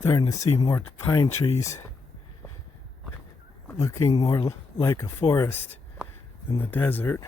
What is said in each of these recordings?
Starting to see more pine trees, looking more like a forest than the desert.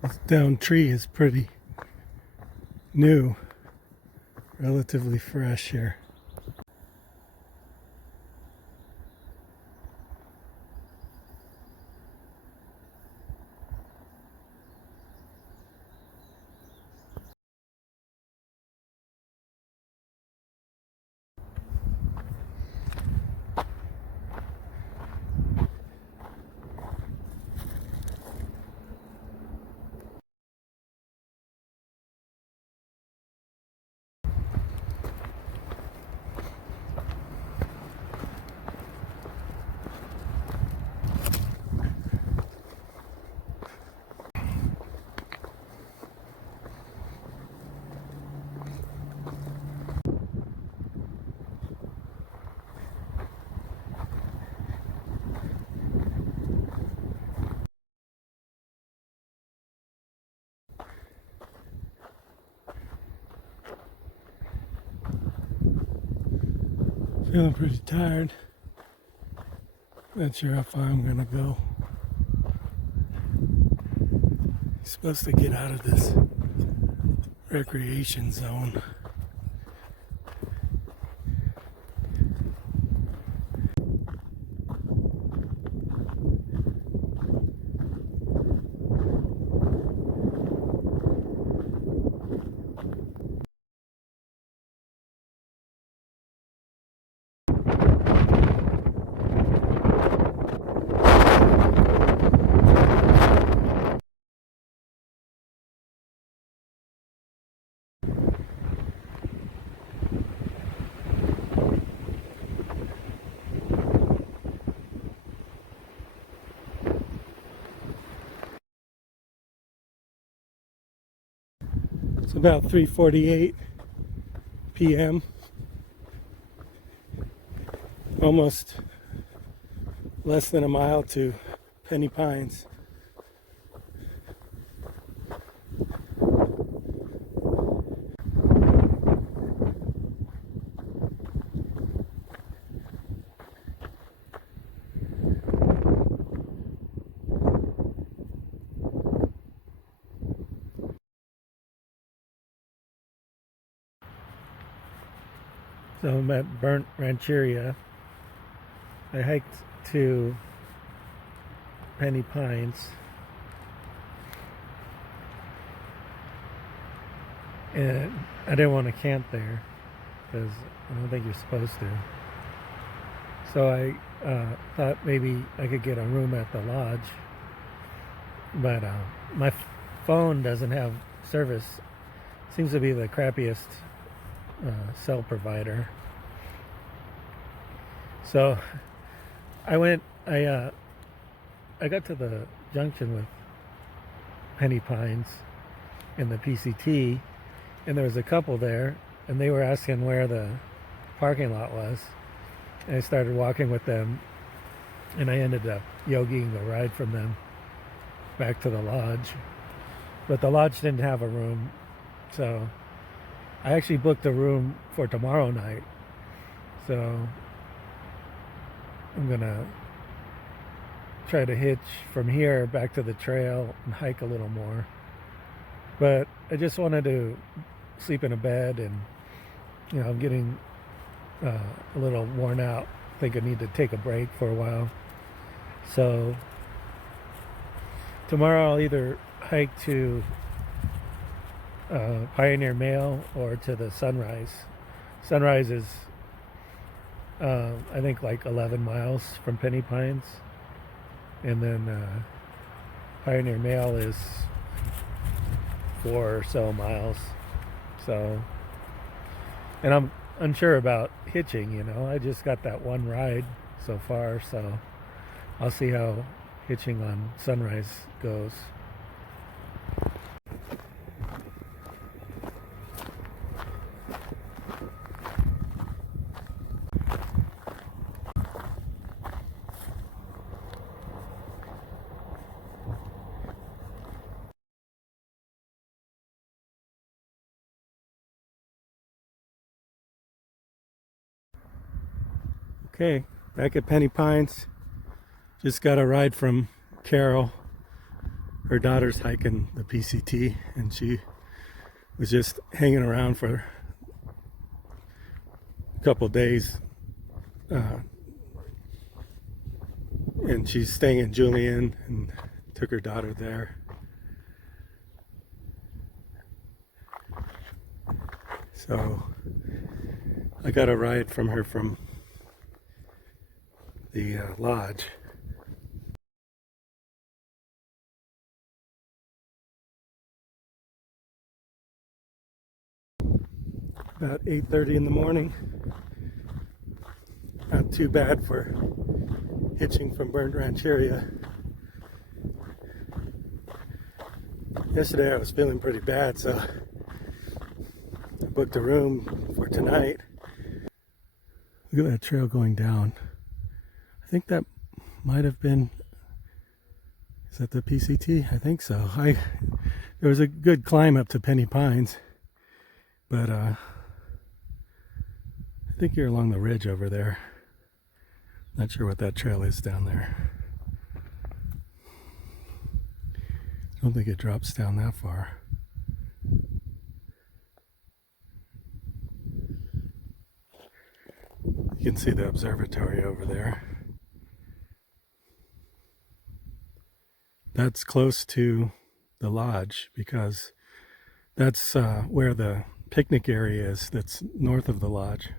This downed tree is pretty new, relatively fresh here. Feeling pretty tired. Not sure how far I'm gonna go. Supposed to get out of this recreation zone. It's about 3:48 p.m. Almost less than a mile to Penny Pines. So I'm at Burnt Rancheria. I hiked to Penny Pines. And I didn't want to camp there because I don't think you're supposed to. So I thought maybe I could get a room at the lodge. But my phone doesn't have service. Seems to be the crappiest cell provider. So I got to the junction with Penny Pines in the PCT, and there was a couple there, and they were asking where the parking lot was. And I started walking with them, and I ended up yogiing the ride from them back to the lodge. But the lodge didn't have a room, so I actually booked a room for tomorrow night. So I'm gonna try to hitch from here back to the trail and hike a little more. But I just wanted to sleep in a bed, and I'm getting a little worn out. I think I need to take a break for a while. So tomorrow I'll either hike to Pioneer Mail or to the Sunrise Sunrise is, I think, like 11 miles from Penny Pines. And then Pioneer Mile is 4 or so miles. So, and I'm unsure about hitching, you know. I just got that one ride so far, so I'll see how hitching on Sunrise goes. Okay, back at Penny Pines. Just got a ride from Carol. Her daughter's hiking the PCT, and she was just hanging around for a couple days. And she's staying in Julian and took her daughter there. So I got a ride from her from the lodge. About 8:30 in the morning. Not too bad for hitching from Burnt Rancheria. Yesterday I was feeling pretty bad, so I booked a room for tonight. Look at that trail going down. I think that might have been, is that the PCT? I think so. There was a good climb up to Penny Pines, but I think you're along the ridge over there. Not sure what that trail is down there. I don't think it drops down that far. You can see the observatory over there. That's close to the lodge because that's where the picnic area is, that's north of the lodge.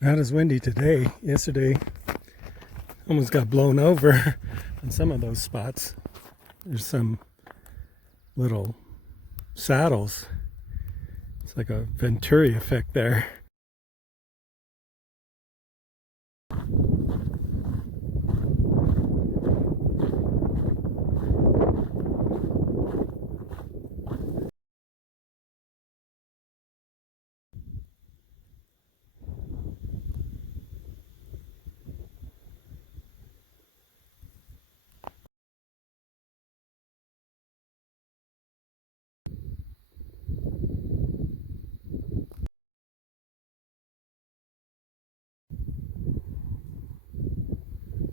Not as windy today. Yesterday almost got blown over on some of those spots. There's some little saddles. It's like a Venturi effect there.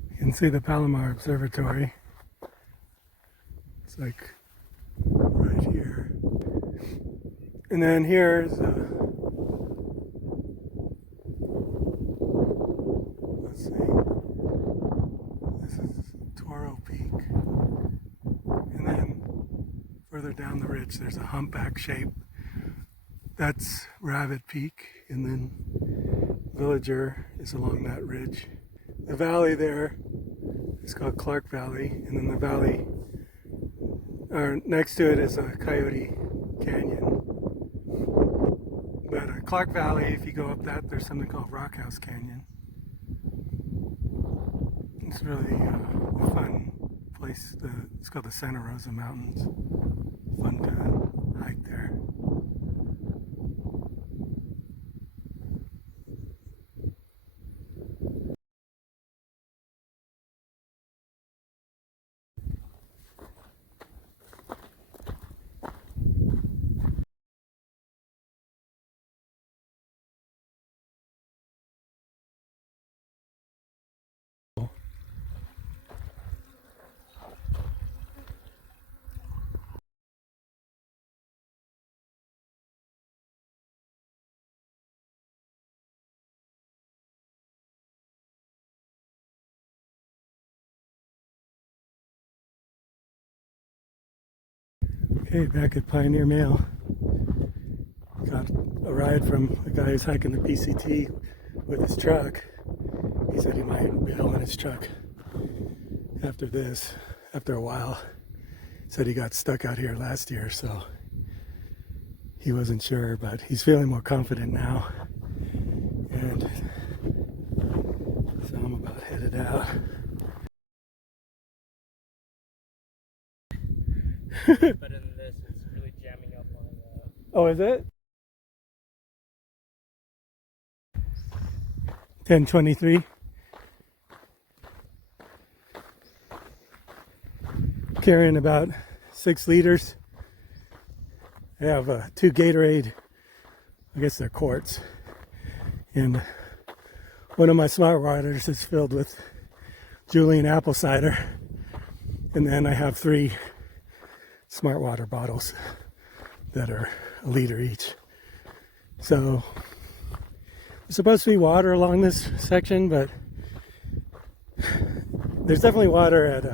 You can see the Palomar Observatory. It's like right here. And then here's, let's see, this is Toro Peak. And then further down the ridge, there's a humpback shape. That's Rabbit Peak. And then Villager is along that ridge. The valley there is called Clark Valley. And then the valley, or next to it is a Coyote Canyon. But Clark Valley, if you go up that, there's something called Rock House Canyon. It's really a fun place. It's called the Santa Rosa Mountains. Fun to hike there. Okay, back at Pioneer Mile. Got a ride from a guy who's hiking the PCT with his truck. He said he might bail on his truck after this, after a while. Said he got stuck out here last year, so he wasn't sure, but he's feeling more confident now. And so I'm about headed out. But in this, it's really jamming up on Oh, is it? 10:23. Carrying about 6 liters. I have 2 Gatorade, I guess they're quarts. And one of my smart waters is filled with Julian apple cider. And then I have 3 smart water bottles that are a liter each. So there's supposed to be water along this section, but there's definitely water at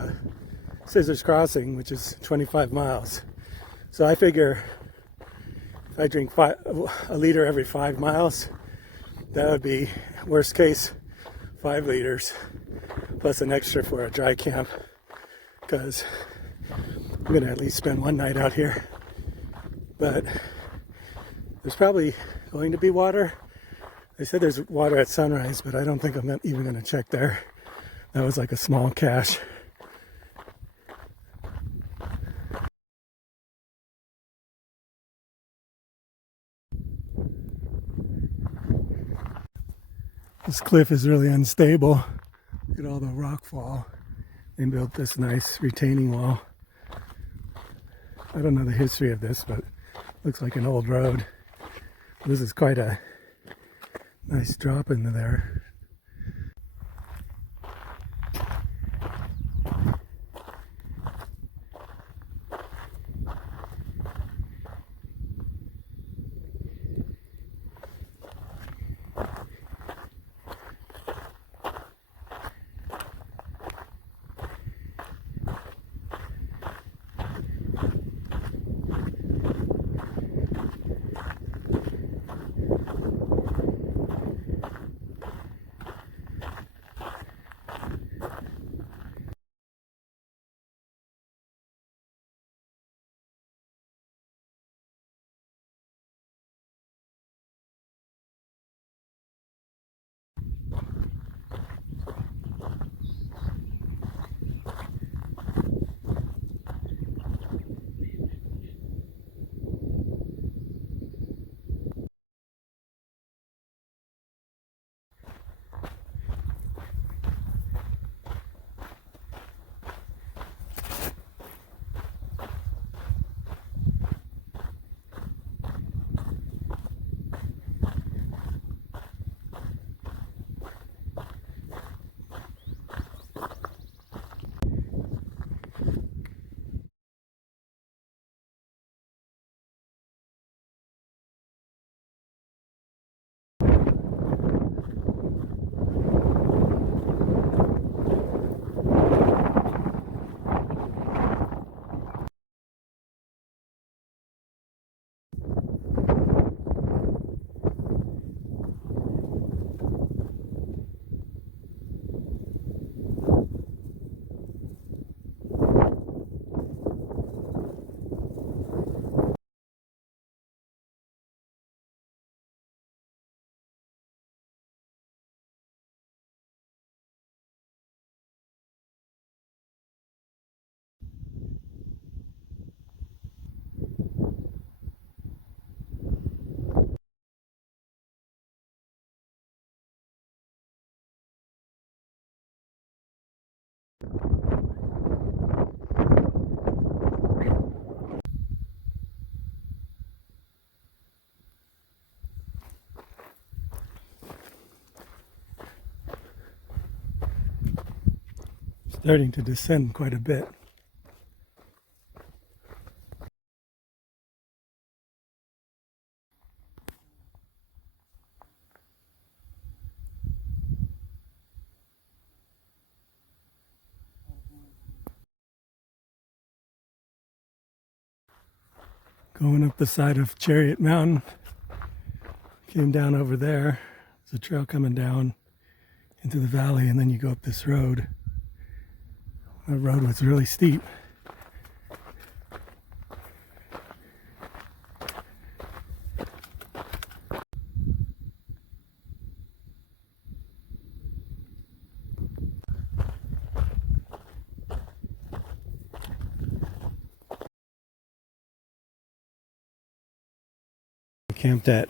Scissors Crossing, which is 25 miles. So I figure if I drink a liter every 5 miles, that would be, worst case, 5 liters plus an extra for a dry camp, because I'm going to at least spend one night out here. But there's probably going to be water. They said there's water at Sunrise, but I don't think I'm even going to check there. That was like a small cache. This cliff is really unstable. Look at all the rock fall. They built this nice retaining wall. I don't know the history of this, but it looks like an old road. This is quite a nice drop into there. Starting to descend quite a bit. Going up the side of Chariot Mountain. Came down over there. There's a trail coming down into the valley, and then you go up this road. The road was really steep. I camped at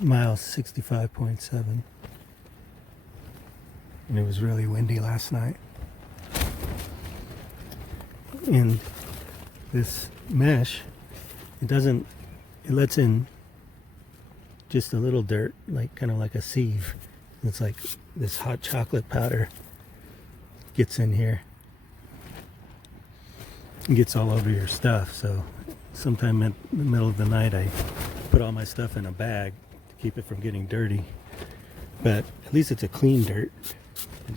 mile 65.7, and it was really windy last night. And this mesh, it lets in just a little dirt, like kind of like a sieve. It's like this hot chocolate powder gets in here and gets all over your stuff. So sometime in the middle of the night I put all my stuff in a bag to keep it from getting dirty. But at least it's a clean dirt. You can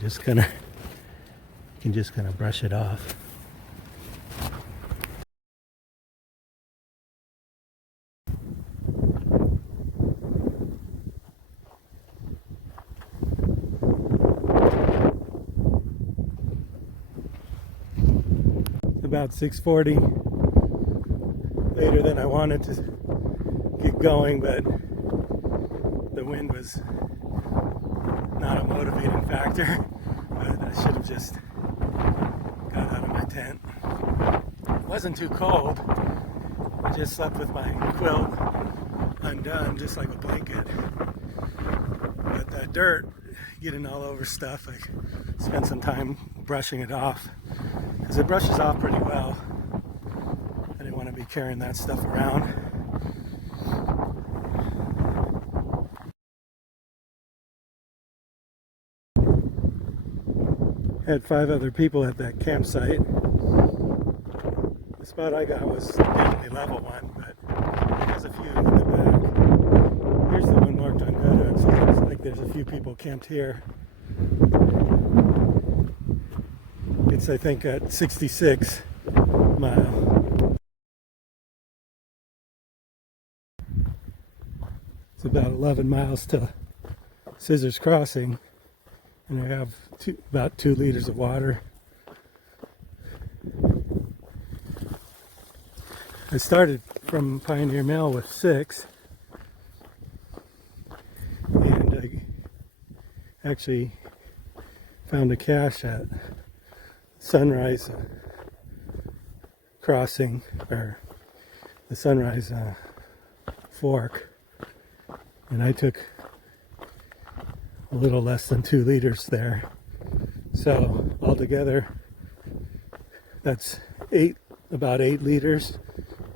just kind of brush it off. About 6:40, later than I wanted to get going, but the wind was not a motivating factor. But I should have just got out of my tent. It wasn't too cold. I just slept with my quilt undone, just like a blanket. But the dirt getting all over stuff, I spent some time brushing it off. Because it brushes off pretty well. I didn't want to be carrying that stuff around. Had 5 other people at that campsite. The spot I got was definitely level one, but there's a few in the back. Here's the one marked on Meadow, so it looks like there's a few people camped here. It's, I think, at 66 Mile. It's about 11 miles to Scissors Crossing, and I have about 2 liters of water. I started from Pioneer Mile with 6, and I actually found a cache at Sunrise Crossing, or the Sunrise Fork, and I took a little less than 2 liters there. So altogether, that's about 8 liters.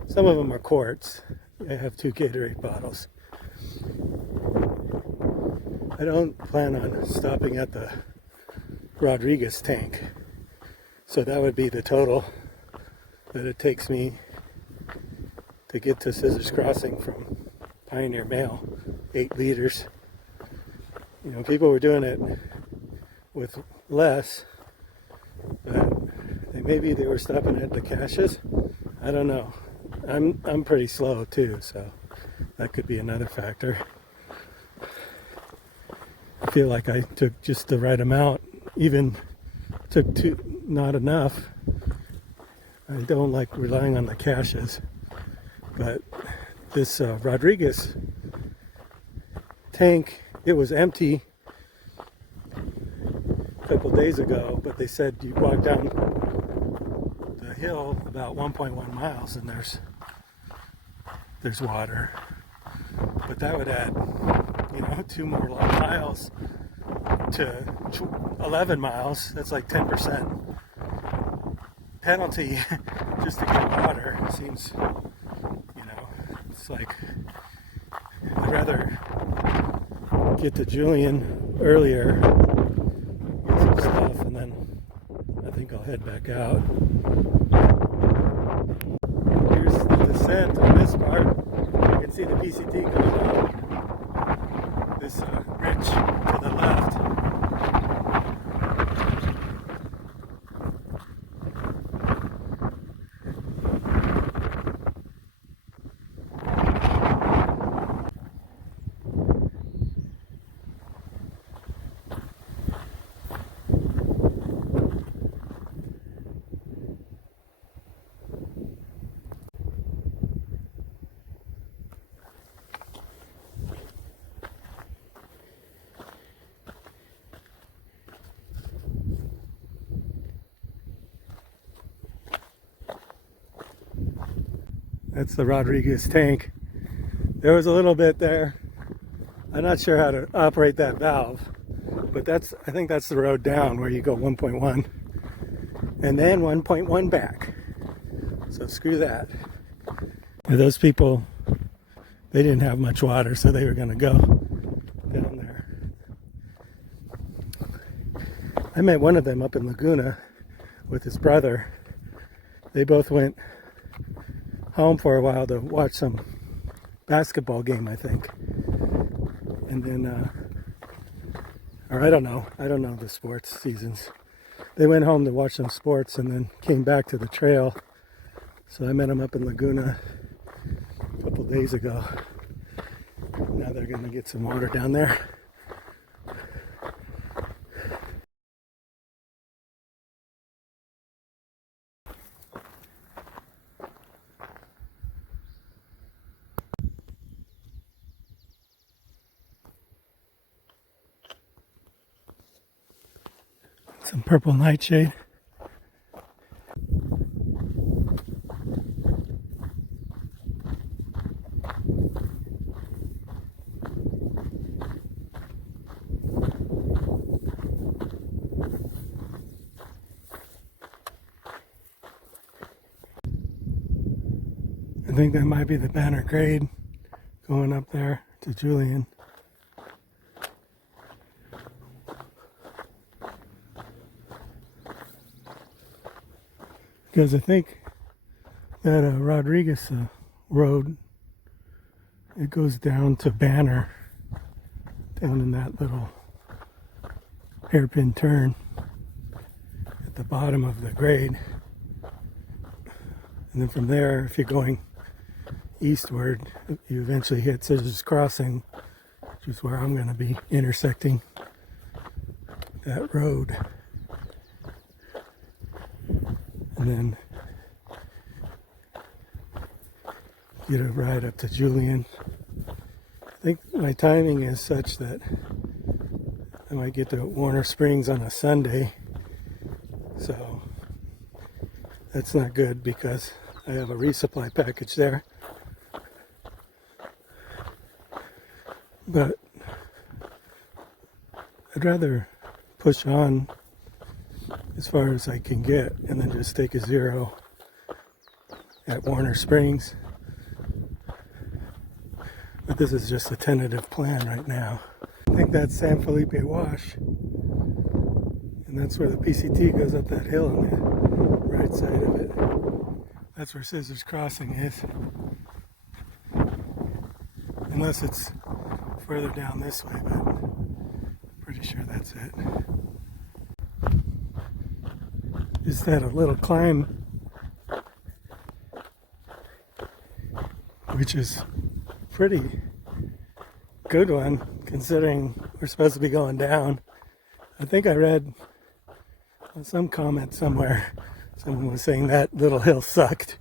Some of them are quarts. I have 2 Gatorade bottles. I don't plan on stopping at the Rodriguez tank. So that would be the total that it takes me to get to Scissors Crossing from Pioneer Mile, 8 liters. You know, people were doing it with less, but maybe they were stopping at the caches. I don't know. I'm pretty slow too, so that could be another factor. I feel like I took just the right amount, even took not enough. I don't like relying on the caches, but this Rodriguez tank, it was empty a couple days ago, but they said you walk down the hill about 1.1 miles and there's water, but that would add 2 more miles to 11 miles. That's like 10% penalty just to get water. It seems, it's like I'd rather get to Julian earlier, get some stuff, and then I think I'll head back out. Here's the descent on this part. You can see the PCT coming down this ridge to the left. That's the Rodriguez tank. There was a little bit there. I'm not sure how to operate that valve, but I think that's the road down where you go 1.1 and then 1.1 back. So screw that. And those people, they didn't have much water, so they were going to go down there. I met one of them up in Laguna with his brother. They both went home for a while to watch some basketball game, I think. And then, or I don't know the sports seasons. They went home to watch some sports and then came back to the trail. So I met them up in Laguna a couple days ago. Now they're gonna get some water down there. Some purple nightshade. I think that might be the Banner grade going up there to Julian. Because I think that Rodriguez road, it goes down to Banner, down in that little hairpin turn at the bottom of the grade. And then from there, if you're going eastward, you eventually hit Scissors Crossing, which is where I'm going to be intersecting that road. And then get a ride up to Julian. I think my timing is such that I might get to Warner Springs on a Sunday. So that's not good because I have a resupply package there. But I'd rather push on as far as I can get and then just take a zero at Warner Springs. But this is just a tentative plan right now. I think that's San Felipe Wash. And that's where the PCT goes up that hill on the right side of it. That's where Scissors Crossing is. Unless it's further down this way, but I'm pretty sure that's it. Just had a little climb, which is pretty good one considering we're supposed to be going down. I think I read some comment somewhere, someone was saying that little hill sucked.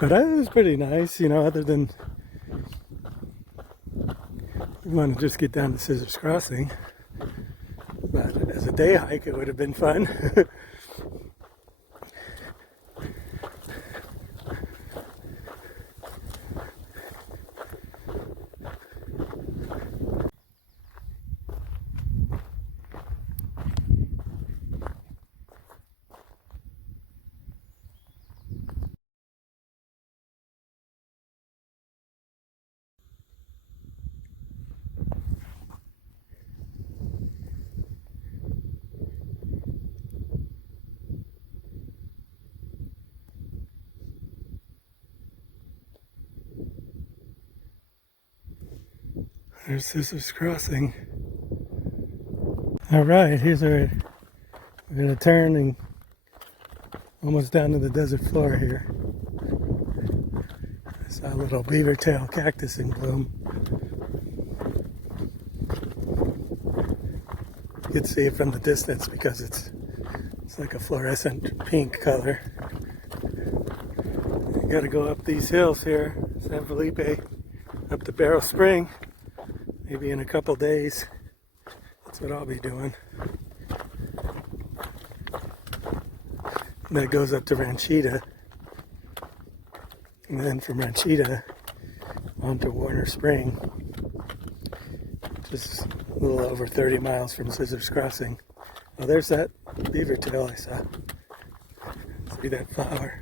But it was pretty nice, you know, other than you want to just get down to Scissors Crossing. But as a day hike, it would have been fun. There's Scissors Crossing. Alright, here's where we're going to turn and almost down to the desert floor here. I saw a little beaver tail cactus in bloom. You can see it from the distance because it's like a fluorescent pink color. You got to go up these hills here, San Felipe, up to Barrel Spring. Maybe in a couple days. That's what I'll be doing. And that goes up to Ranchita. And then from Ranchita onto Warner Spring, just a little over 30 miles from Scissors Crossing. Oh, there's that beaver tail I saw. See that flower?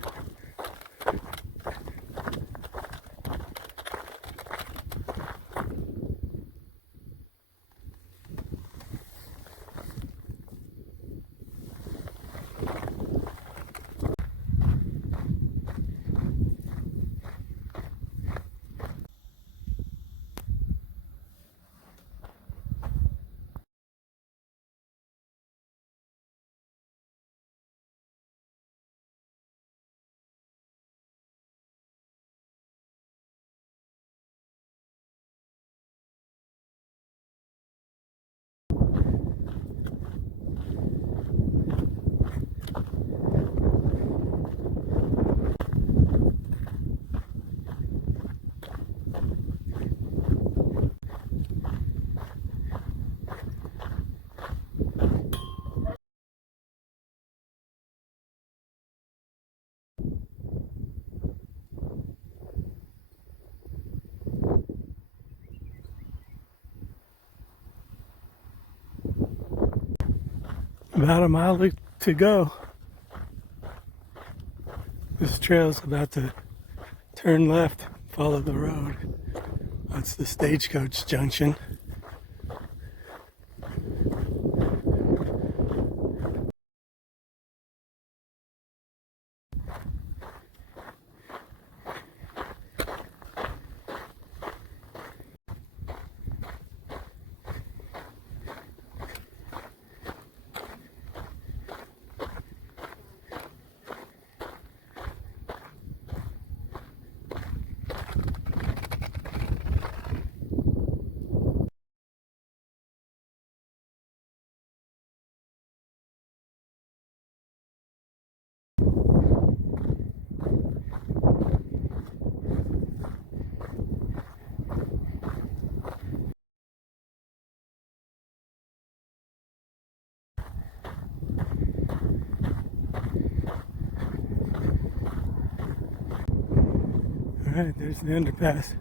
About a mile to go. This trail's about to turn left, follow the road. That's the Stagecoach Junction. All right, there's the underpass.